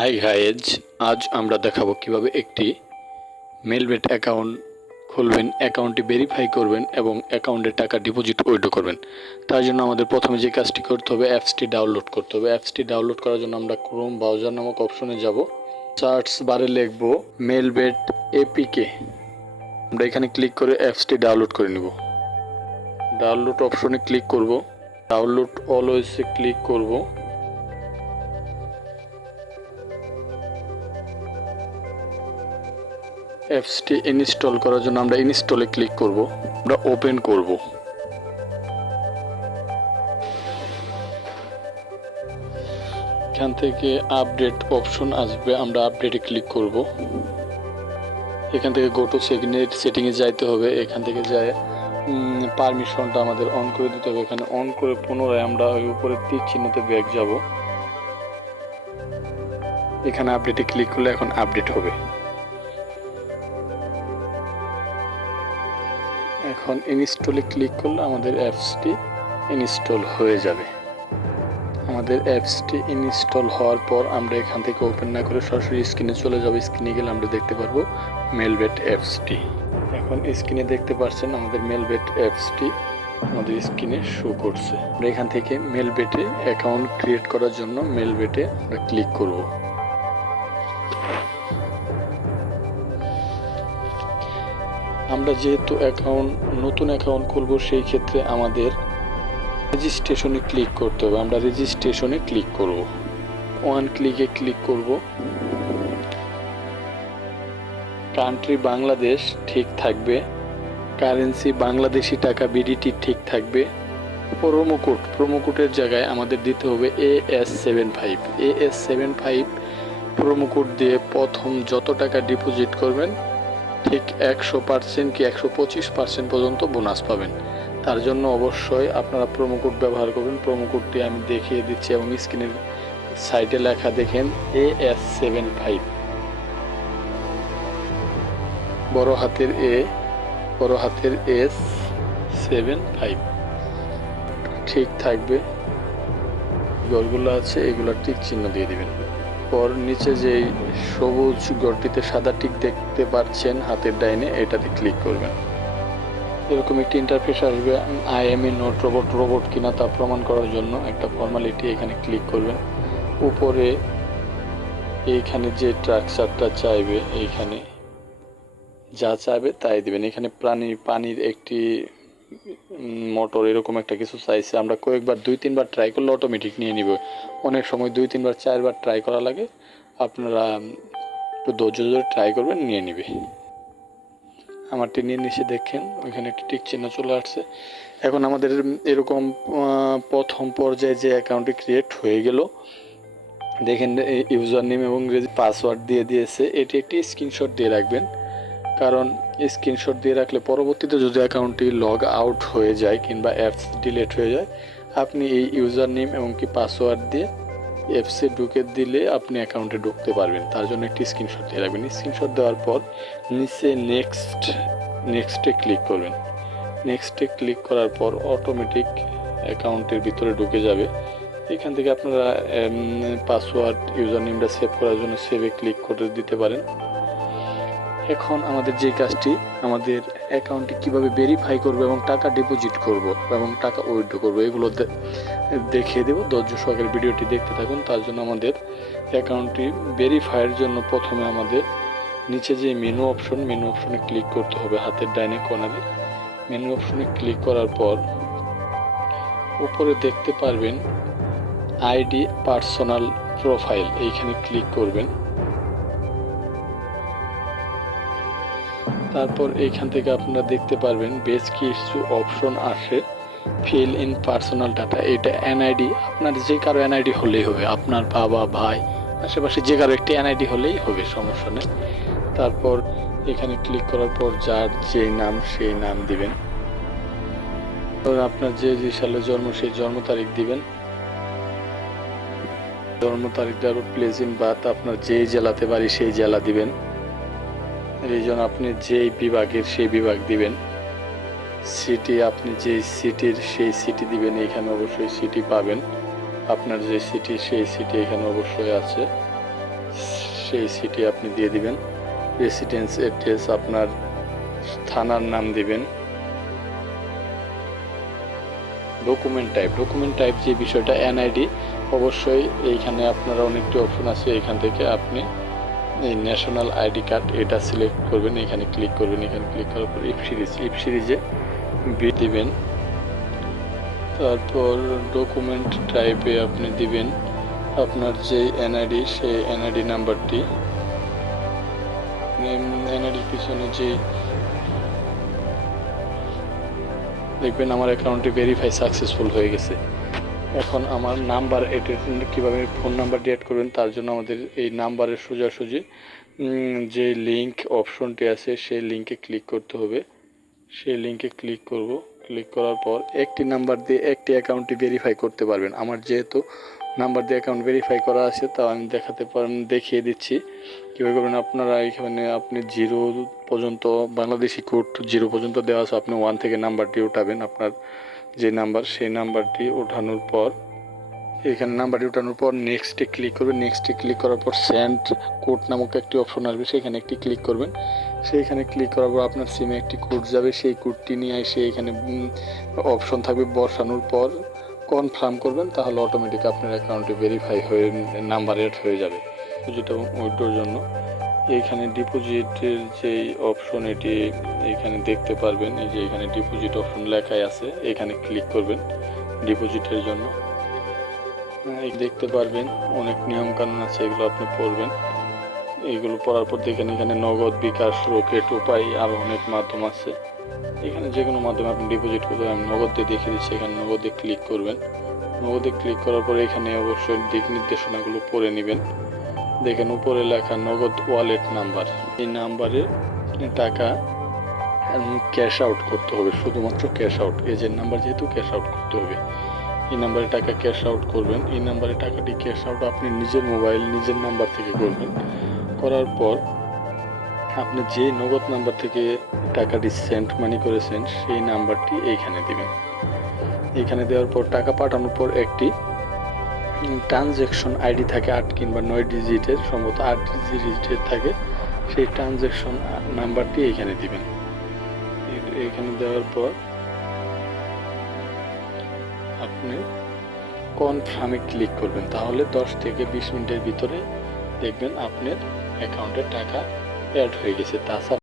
Hi guys, আজ আমরা দেখাবো কিভাবে একটি মেলবেট অ্যাকাউন্ট খুলবেন, অ্যাকাউন্টটি ভেরিফাই করবেন এবং অ্যাকাউন্টে টাকা ডিপোজিট উইথড্র করবেন। তার জন্য আমাদের প্রথমে যে কাজটি করতে হবে, অ্যাপসটি ডাউনলোড করতে হবে। অ্যাপসটি ডাউনলোড করার জন্য আমরা ক্রোম ব্রাউজার নামক অপশনে যাব। সার্চ বারে লিখব মেলবেট এপিকে। আমরা এখানে ক্লিক করে অ্যাপসটি ডাউনলোড করে নিব। ডাউনলোড অপশনে ক্লিক করব, ডাউনলোড অলওয়েজে ক্লিক করব। অ্যাপসটি ইনস্টল করার জন্য আমরা ইনস্টলে ক্লিক করব, আমরা ওপেন করব। এখান থেকে আপডেট অপশন আসবে, আমরা আপডেটে ক্লিক করব। এখান থেকে গো টু সেটিংয়ে যাইতে হবে। এখান থেকে যায় পারমিশনটা আমাদের অন করে দিতে হবে। এখানে অন করে পুনরায় আমরা ওই উপরে তীর চিহ্নতে ব্যাক যাব। এখানে আপডেটে ক্লিক করলে এখন আপডেট হবে। এখন ইনস্টলে ক্লিক করলে আমাদের অ্যাপসটি ইনস্টল হয়ে যাবে। আমাদের অ্যাপসটি ইনস্টল হওয়ার পর আমরা এখান থেকে ওপেন না করে সরাসরি স্ক্রিনে চলে যাব। স্ক্রিনে গেলে আমরা দেখতে পারবো মেলবেট অ্যাপসটি। এখন স্ক্রিনে দেখতে পাচ্ছেন আমাদের মেলবেট অ্যাপসটি আমাদের স্ক্রিনে শো করছে। আমরা এখান থেকে মেলবেটে অ্যাকাউন্ট ক্রিয়েট করার জন্য মেলবেটে আমরা ক্লিক করব। আমরা যেহেতু নতুন অ্যাকাউন্ট খুলব, সেই ক্ষেত্রে আমাদের রেজিস্ট্রেশনে ক্লিক করতে হবে। আমরা রেজিস্ট্রেশনে ক্লিক করব, ওয়ান ক্লিকে ক্লিক করব। কান্ট্রি বাংলাদেশ ঠিক থাকবে, কারেন্সি বাংলাদেশি টাকা বিডিটি ঠিক থাকবে। প্রোমো কোডের জায়গায় আমাদের দিতে হবে AS75। AS75 প্রোমো কোড দিয়ে প্রথম যত টাকা ডিপোজিট করবেন ঠিক 100% কি 125% পর্যন্ত বোনাস পাবেন। তার জন্য অবশ্যই আপনারা প্রোমো কোড ব্যবহার করবেন। প্রোমো কোডটি আমি দেখিয়ে দিচ্ছি এবং স্ক্রিনের সাইডে লেখা দেখেন AS75, বড় হাতের A, বড় হাতের S75 ঠিক থাকবে। ঘরগুলো আছে এগুলো টিক চিহ্ন দিয়ে দিবেন। পর নিচে যেই সবুজ ঘরটিতে সাদা টিক দেখতে পাচ্ছেন হাতের ডাইনে, এটাতে ক্লিক করবেন। এরকম একটি ইন্টারফেস আসবে। I M A not robot কিনা তা প্রমাণ করার জন্য একটা ফর্মালিটি, এখানে ক্লিক করবেন। উপরে এইখানে যে স্ট্রাকচারটা চাইবে, এইখানে যা চাইবে তাই দিবেন। এখানে পানির একটি মোটর এরকম একটা কিছু চাইছে। আমরা কয়েকবার 2-3 বার ট্রাই করলে অটোমেটিক নিয়ে নিব। অনেক সময় 2-3 বার 4 বার ট্রাই করা লাগে। আপনারা একটু ধৈর্য ধরে ট্রাই করবেন, নিয়ে নিবে। আমারটি নিয়ে নিচে দেখেন ওইখানে একটি টিক চিহ্ন চলে আসছে। এখন আমাদের এরকম প্রথম পর্যায়ে যে অ্যাকাউন্টটি ক্রিয়েট হয়ে গেল, দেখেন ইউজার নেম এবং পাসওয়ার্ড দিয়ে দিয়েছে। এটি একটি স্ক্রিনশট দিয়ে রাখবেন, কারণ স্ক্রিনশট দিয়ে রাখলে পরবর্তীতে যদি অ্যাকাউন্টটি লগ আউট হয়ে যায় কিংবা অ্যাপস ডিলিট হয়ে যায়, আপনি এই ইউজার নেম এবং কি পাসওয়ার্ড দিয়ে অ্যাপসে ঢুকে দিলে আপনি অ্যাকাউন্টে ঢুকতে পারবেন। তার জন্য একটি স্ক্রিনশট দিয়ে রাখবেন। স্ক্রিনশট দেওয়ার পর নিচে নেক্সটে ক্লিক করবেন। নেক্সটে ক্লিক করার পর অটোমেটিক অ্যাকাউন্টের ভিতরে ঢুকে যাবে। এখান থেকে আপনারা পাসওয়ার্ড ইউজার নেমটা সেভ করার জন্য সেভে ক্লিক করে দিতে পারেন। এখন আমাদের যে কাজটি, আমাদের অ্যাকাউন্টটি কিভাবে ভেরিফাই করব এবং টাকা ডিপোজিট করব এবং টাকা উইথড্র করব, এগুলো দেখিয়ে দেব। ধৈর্য সহকারে ভিডিওটি দেখতে থাকুন। তার জন্য আমাদের অ্যাকাউন্টটি ভেরিফাইয়ের জন্য প্রথমে আমাদের নিচে যে মেনু অপশনে ক্লিক করতে হবে। হাতের ডাইনে কর্নারে মেনু অপশনে ক্লিক করার পর উপরে দেখতে পারবেন আইডি পার্সোনাল প্রোফাইল, এইখানে ক্লিক করবেন। তারপর এইখান থেকে আপনারা দেখতে পারবেন বেশ কিছু অপশন আসে। ফিল ইন পার্সোনাল ডাটা, এটা এনআইডি, আপনার যে কারো এনআইডি হলেই হবে। আপনার বাবা, ভাই, আশেপাশে যে কারো একটি এনআইডি হলেই হবে, সমস্যা নেই। তারপর এখানে ক্লিক করার পর যার যেই নাম সেই নাম দিবেন। আপনার যে সালে জন্ম সেই জন্ম তারিখ দিবেন। জন্ম তারিখ দেওয়ার প্লেস ইন বার্থ, আপনার যেই জেলাতে বাড়ি সেই জেলা দিবেন। রিজন আপনি যেই বিভাগের সেই বিভাগ দিবেন। সিটি আপনি যেই সিটির সেই সিটি দিবেন। এখানে অবশ্যই সিটি পাবেন, আপনার যে সিটি সেই সিটি এখানে অবশ্যই আছে। সেই সিটি আপনি দিয়ে দিবেন। রেসিডেন্স অ্যাড্রেস, আপনার থানার নাম দিবেন। ডকুমেন্ট টাইপ যে বিষয়টা এনআইডি, অবশ্যই এইখানে আপনারা অনেকটি অপশন আছে, এখান থেকে আপনি এই ন্যাশনাল আইডি কার্ড এটা সিলেক্ট করবেন, এখানে ক্লিক করবেন। এখানে ক্লিক করার পর ইফ সিরিজে বি দিবেন। তারপর ডকুমেন্ট টাইপে আপনি দিবেন আপনার যে এনআইডি, সেই এনআইডি নাম্বারটি। এনআইডির পিছনে যে দেখবেন আমার অ্যাকাউন্টটি ভেরিফাই সাকসেসফুল হয়ে গেছে। এখন আমার নাম্বার কীভাবে ফোন নাম্বারটি অ্যাড করবেন, তার জন্য আমাদের এই নাম্বারের সোজাসুজি যে লিঙ্ক অপশনটি আছে সেই লিঙ্কে ক্লিক করতে হবে। সেই লিঙ্কে ক্লিক করব। ক্লিক করার পর একটি নাম্বার দিয়ে একটি অ্যাকাউন্টটি ভেরিফাই করতে পারবেন। আমার যেহেতু নাম্বার দিয়ে অ্যাকাউন্ট ভেরিফাই করা আছে, তা আমি দেখিয়ে দিচ্ছি কীভাবে করবেন। আপনারা এখানে আপনি 0 পর্যন্ত বাংলাদেশি কোড 0 পর্যন্ত দেওয়া আছে, আপনি 1 থেকে নাম্বারটি উঠাবেন। আপনার যে নাম্বার, সেই নাম্বারটি ওঠানোর পর এখানে নাম্বারটি ওঠানোর পর নেক্সটে ক্লিক করবেন। নেক্সটে ক্লিক করার পর সেন্ড কোড নামক একটি অপশন আসবে, সেখানে একটি ক্লিক করবেন। সেইখানে ক্লিক করার পর আপনার সিমে একটি কোড যাবে, সেই কোডটি নিয়ে এসে এখানে অপশন থাকবে বসানোর পর কনফার্ম করবেন, তাহলে অটোমেটিক আপনার অ্যাকাউন্টে ভেরিফাই হয়ে নাম্বার অ্যাড হয়ে যাবে। ডিপোজিট এবং উইথড্রর জন্য এইখানে ডিপোজিটের যেই অপশন, এটি এখানে দেখতে পারবেন। এই যে এখানে ডিপোজিট অপশন লেখাই আছে, এখানে ক্লিক করবেন ডিপোজিটের জন্য। দেখতে পারবেন অনেক নিয়ম কানুন আছে, এগুলো আপনি পড়বেন। এইগুলো পড়ার পর দেখেন এখানে নগদ, বিকাশ, রকেট, উপায় আরও অনেক মাধ্যম আছে। এখানে যে কোনো মাধ্যমে আপনি ডিপোজিট করতে, আমি নগদ দিয়ে দেখিয়ে দিচ্ছি। এখানে নগদে ক্লিক করবেন। নগদে ক্লিক করার পর এখানে অবশ্যই দিক নির্দেশনাগুলো পড়ে নেবেন। দেখেন উপরে লেখা নগদ ওয়ালেট নাম্বার, এই নাম্বারে টাকা ক্যাশ আউট করতে হবে, শুধুমাত্র ক্যাশ আউট। এজেন্ট নাম্বার যেহেতু ক্যাশ আউট করতে হবে, এই নাম্বারে টাকা ক্যাশ আউট করবেন। এই নাম্বারে টাকাটি ক্যাশ আউট আপনি নিজের মোবাইল, নিজের নাম্বার থেকে করবেন। করার পর আপনি যে নগদ নাম্বার থেকে টাকাটি সেন্ড মানি করেছেন, সেই নাম্বারটি এইখানে দিবেন। এখানে দেওয়ার পর টাকা পাঠানোর পর একটি ট্রানজ্যাকশন আইডি থাকে 8 কিংবা 9 ডিজিটের, সম্ভবত 8 ডিজিটের থাকে, সেই ট্রানজ্যাকশন নাম্বারটি এইখানে দিবেন। এখানে দেওয়ার পর আপনি কনফার্মে ক্লিক করবেন, তাহলে 10 থেকে 20 মিনিটের ভিতরে দেখবেন আপনার অ্যাকাউন্টে টাকা অ্যাড হয়ে গেছে। তাছাড়া